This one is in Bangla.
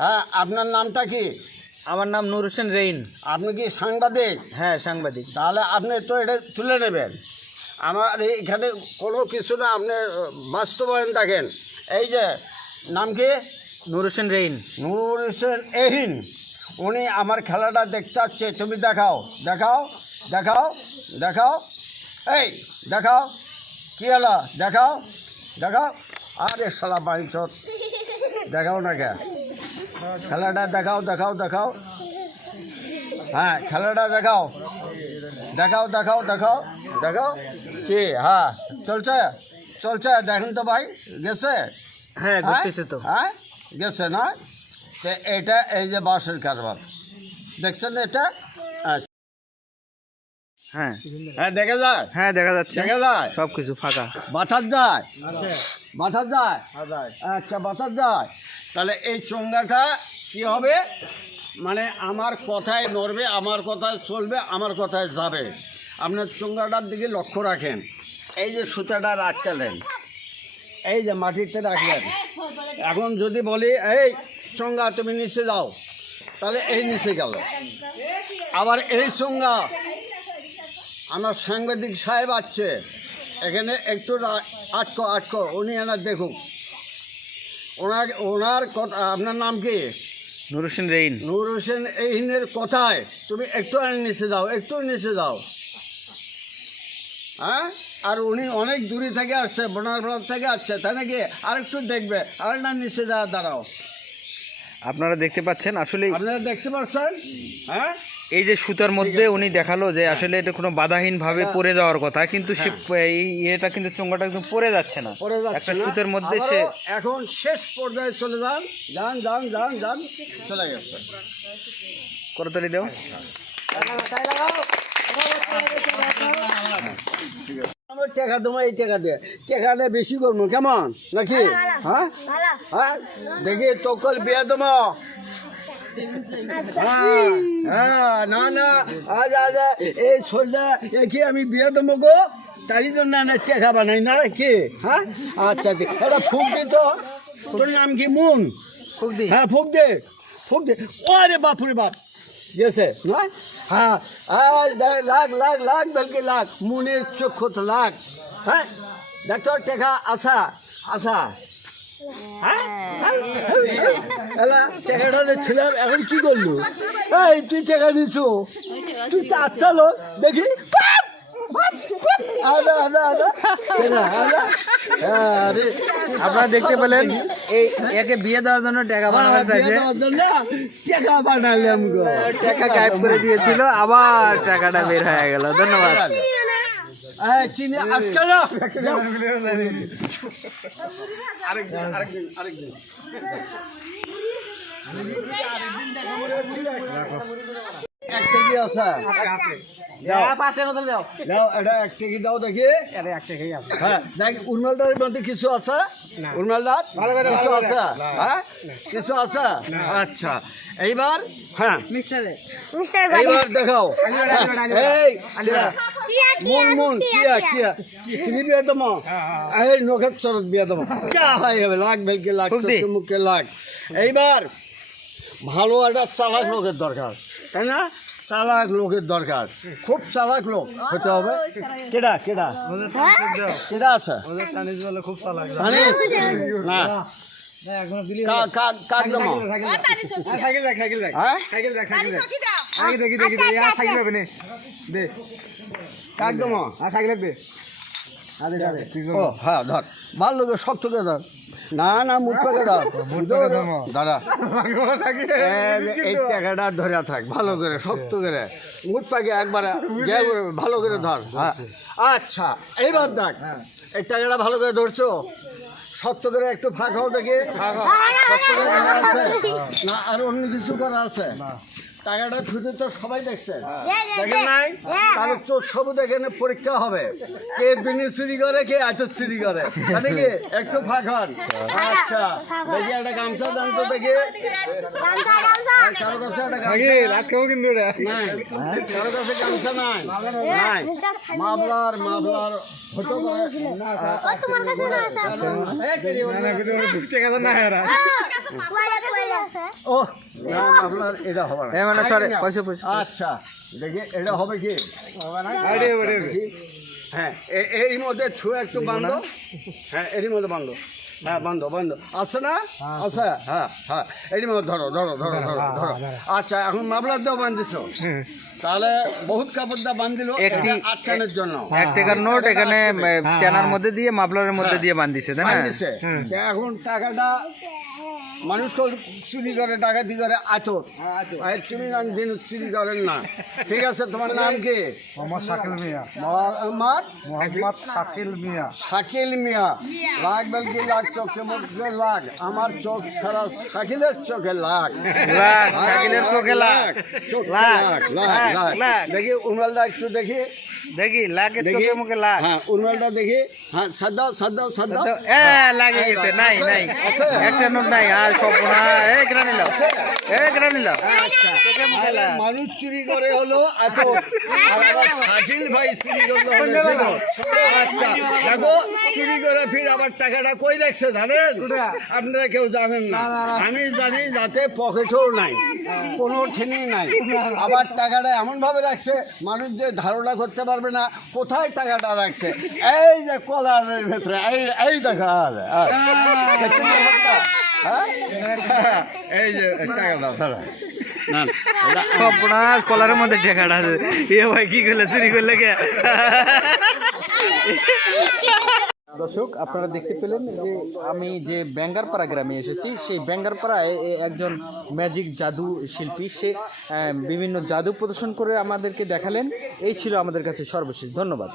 হ্যাঁ আপনার নামটা কি? আমার নাম নূর হোসেন রেইন। আপনি কি সাংবাদিক? হ্যাঁ সাংবাদিক। তাহলে আপনি তো এটা তুলে নেবেন। আমার এখানে কোনো কিছু না আপনি বাস্তবায়ন দেখেন। এই যে নাম কি? নূর হোসেন রেইন। নূর হোসেন এহিন। উনি আমার খেলাটা দেখতে চাচ্ছে তুমি দেখাও দেখাও দেখাও দেখাও। এই দেখাও কী হলো দেখাও দেখাও। আরে সালা বাইছত দেখাও না কে? খেলাটা দেখাও দেখাও দেখাও। হ্যাঁ খেলাটা দেখাও। দেখাও দেখাও দেখাও। দেখাও। কি? হ্যাঁ। চলছে? চলছে? দেখেন তো ভাই গেছে? হ্যাঁ ঘুরতেছে তো। হ্যাঁ? গেছে না? তো এটা এই যে বাঁশের কারবার। দেখছেন এটা? আচ্ছা। হ্যাঁ। হ্যাঁ দেখা যায়। হ্যাঁ দেখা যাচ্ছে। দেখা যায়। সব কিছু ফাঁকা। বাতাস যায়। বাতাস যায়। আচ্ছা বাতাস যায়। তাহলে এই চোঙ্গাটা কি হবে? মানে আমার কথায় নড়বে আমার কথায় চলবে আমার কথায় যাবে। আপনার চোঙ্গাটার দিকে লক্ষ্য রাখেন। এই যে সুতাটা আটকালেন এই যে মাটিতে রাখলেন। এখন যদি বলি এই চোঙ্গা তুমি নিচে যাও। তাহলে এই নিচে গেল। আবার এই চোঙ্গা আমার সাংবাদিক সাহেব আছে। এখানে একটু আটকো আটকো উনি এনার দেখুন ওনার ওনার কথা আপনার নাম কি? নূর হোসেন রেইন। নূর হোসেন এইনের কথায় তুমি একটু আর নিচে যাও একটু নিচে যাও। হ্যাঁ? আর উনি অনেক দূরে থেকে আসছে বনারপাড়া থেকে আসছে তাই নাকি? আর একটু দেখবে আর না নিচে যাওয়া দাঁড়াও। আপনারা দেখতে পাচ্ছেন আসলে আপনারা দেখতে পাচ্ছেন? হ্যাঁ? এই যে সুতার মধ্যে উনি দেখাল যে আসলে এটা কোনো বাধাহীন ভাবে পড়ে যাওয়ার কথা কিন্তু সে এই ইয়েটা কিন্তু চোঙ্গাটা একদম পড়ে যাচ্ছে না। একটা? সুতের মধ্যে সে এখন শেষ পর্যায়ে চলে যান যান যান যান যান চলে গেছে। করতালি দাও। আমার টাকা দেবো এই টাকা দিয়ে। টাকাটা বেশি করব কেমন? নাকি? হ্যাঁ? হ্যাঁ? দেখি তোকল বিয়ে দেবো। হ্যাঁ হ্যাঁ না না একে আমি বিয়ে গো তারই জন্য না টাকা বানাই না কি হ্যাঁ আচ্ছা আচ্ছা এটা তো নাম কি মুন হ্যাঁ ফুক দে ফুক দে ওরে বাপুরে বাপ গেছে না হ্যাঁ লাখ লাখ লাখ লাখ মুনের চক্ষু তো লাখ হ্যাঁ ডাক্তার টেকা আসা আসা হ্যাঁ হ্যাঁ? টেকাটা দিচ্ছিলাম এখন কি করলু? এই তুই টেকা নিছু। তুই আচ্ছা লোক দেখি। আপনারা দেখতে পেলেন এই একে বিয়ে দেওয়ার জন্য টাকা বানানো চাইছে টাকা বানালাম টাকা গায়েব করে দিয়েছিল আবার টাকাটা বের হয়ে গেল। ধন্যবাদ। চিনি আজকে না আরেকদিন আরেকদিন আরেকদিন আছে। এক কেজি দাও দেখি। হ্যাঁ কিছু আছে? কিছু আছে? হ্যাঁ কিছু আছে? আচ্ছা এইবার হ্যাঁ। এইবার দেখাও। এই মন মন কিয়া কিয়া তুমি বিয়ে দমো এই নখের চরত বিয়ে দমো যা হয় হবে লাখ বেলকে লাখ মুখে লাখ। এইবার ভালো একটা চালাক লোকের দরকার তাই না? চালাক লোকের দরকার। খুব চালাক লোক হতে হবে। কেডা কেডা? কেডা আছে? খুব চালাক না। কা- কা- আর দমো হ্যাঁ ও হ্যাঁ ধর। ভালো লোকের শক্ত করে ধর। না না ধর। দাদা এই টাকাটা ধরে থাক ভালো করে শক্ত করে। মুখ পাকে একবারে ভালো করে ধর হ্যাঁ আচ্ছা এইবার দেখ এই টাকাটা ভালো করে ধরছো? শক্ত করে একটু ফাঁক হও দেখি। না আর অন্য কিছু করা আছে? টাকাটা ছুটে তো সবাই দেখছে। দেখেন নাই? তাহলে চোখ সবুজ এখানে পরীক্ষা হবে। কে বিনি চুরি করে কে আচর চুরি করে। তাহলে কি একটু ফাঁক হন? আচ্ছা দেখি একটা গামছা দাম তো দেখি। কারও কাছে একটা গামছা নাই। কারও কাছে গামছা নাই। নাই। মামলার মামলার হতে তোমার কাছে না আছে? না ও আপনার এটা হবে না। মানে সরি পয়সা পয়সা। আচ্ছা দেখি এটা হবে কি? আরে, আরে, আরে। দেখি। হ্যাঁ এরই মধ্যে ছু একটু বান্ধো। হ্যাঁ এরই মধ্যে বান্ধো। হ্যাঁ বান্ধো বান্ধো। আছে না? আছে। হ্যাঁ হ্যাঁ। এরই মধ্যে ধরো ধরো ধরো ধরো ধরো। আচ্ছা এখন মামলার দাও বান্ধিছো। তাহলে বহুত কাপড় দা বান্ধিল একটি- আটকানোর জন্য। এক টাকার নোট এখানে চেনার মধ্যে দিয়ে মাফলারের মধ্যে দিয়ে বান্ধিছে তাই না? এখন টাকাটা মানুষ তো চুরি করে ডাকাতি করে আতর। আর চুরি নাম দিন চুরি করেন না। ঠিক আছে তোমার নাম কি? মোহাম্মদ শাকিল মিয়া। মোহাম্মদ? মোহাম্মদ শাকিল মিয়া। শাকিল মিয়া। লাখ বেলকি লাখ চোখে মুখে লাখ আমার চোখ ছাড়া শাকিলের চোখে লাখ লাখ, শাকিলের চোখে লাখ। চোখে লাখ, লাখ লাখ লাখ, লাখ লাখ। দেখি একটু দেখি। দেখি লাগে দেখি। মুখে লাগ। হ্যাঁ উর্মালটা দেখি। হ্যাঁ সাদ্দাও সাদ্দাও সাদ্দাও। এ লাগে গেছে নাই নাই। একটা নোট নাই আর সব না। এ কেন নিলাম এ কেন নিলাম চোখে মুখে লাগ মানুষ চুরি করে হলো এত আর আবার শাকিল ভাই চুরি করল হলো আচ্ছা দেখো চুরি করে ফির আবার টাকাটা কই রাখছে জানেন? আপনারা কেউ জানেন না। আমি জানি যাতে পকেটও নাই কোনো ঠেনি নাই। আবার টাকাটা এমন ভাবে রাখছে মানুষ যে ধারণা করতে পারবে না কোথায় টাকাটা রাখছে এই যে কলারের ভেতরে এই এই দেখা? হ্যাঁ? এই যে টাকাটা ধরো। আপনার কলারের মধ্যে ঠেকাটা আছে এ ভাই কি করলে চুরি করলে কে দর্শক, আপনারা দেখতে পেলেন যে আমি যে ব্যাঙ্গারপাড়া গ্রামে এসেছি, সেই ব্যাঙ্গারপাড়ায় একজন ম্যাজিক জাদু শিল্পী। সে বিভিন্ন জাদু প্রদর্শন করে আমাদেরকে দেখালেন। এই ছিল আমাদের কাছে সর্বশেষ। ধন্যবাদ।